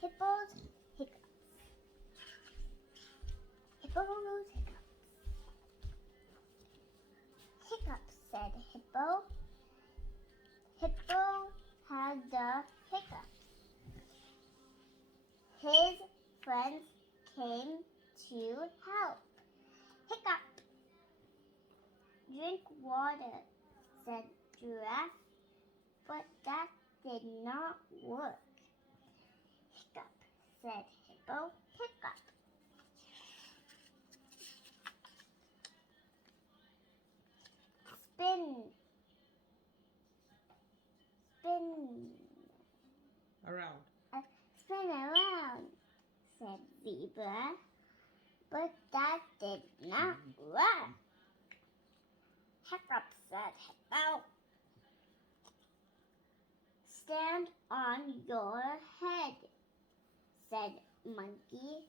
Hippos, hiccups. Hippos, hiccups. Hiccups, said Hippo. Hippo had the hiccups. His friends came to help. Hiccup. Drink water, said Giraffe, but that did not work. Hiccup, said Hippo. Hiccup. Spin. Spin. Around. Spin around, said Zebra, but that did not work. Hiccup, said Hippo. Stand on your head, said Monkey,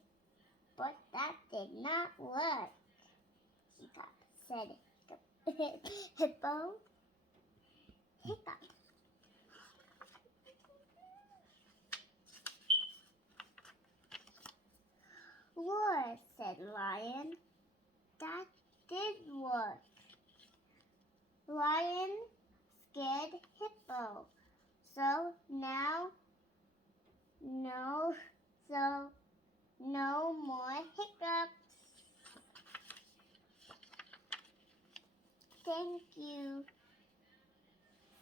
but that did not work. Hiccup, said Hippo. Hiccup. Roar, said Lion. That did work. Lion scared Hippo. So now, no more hiccups. Thank you,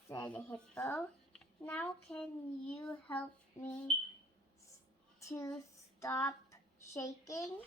said Hippo. Now can you help me to stop shaking?